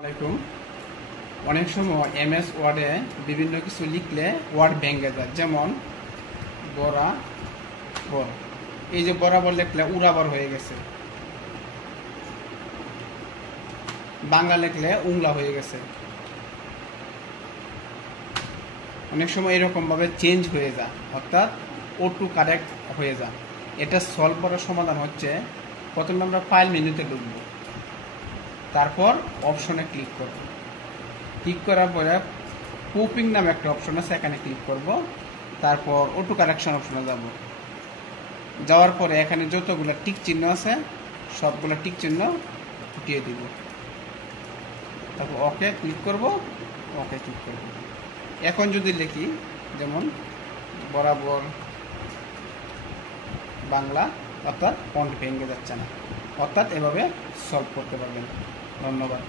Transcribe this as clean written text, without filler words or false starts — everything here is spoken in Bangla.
আলাইকুম। অনেক সময় এমএস ওয়ার্ডে বিভিন্ন কিছু লিখলে ওয়ার্ড ভেঙে যায়, যেমন বরাবর। এই যে বরাবর লিখলে উরাবর হয়ে গেছে, বাংলা লিখলে উংলা হয়ে গেছে। অনেক সময় এরকম ভাবে চেঞ্জ হয়ে যায়, অর্থাৎ অটো কারেক্ট হয়ে যায়। এটা সলভ করার সমাধান হচ্ছে, প্রথমে আমরা ফাইল মেনুতে ঢুকব, তারপর অপশনে ক্লিক করব। ক্লিক করার পরে প্রুফিং নামে একটা অপশন আছে, এখানে ক্লিক করব। তারপর অটো কারেকশন অপশনে যাব। যাওয়ার পরে এখানে যতগুলো টিক চিহ্ন আছে সবগুলো টিক চিহ্ন উঠিয়ে দিব। তারপর ওকে ক্লিক করব, ওকে ক্লিক করব। এখন যদি লিখি যেমন বরাবর বাংলা, অর্থাৎ ফন্ট ভেঙে যাচ্ছে না। অর্থাৎ এভাবে সলভ করতে পারবেন। ধন্যবাদ।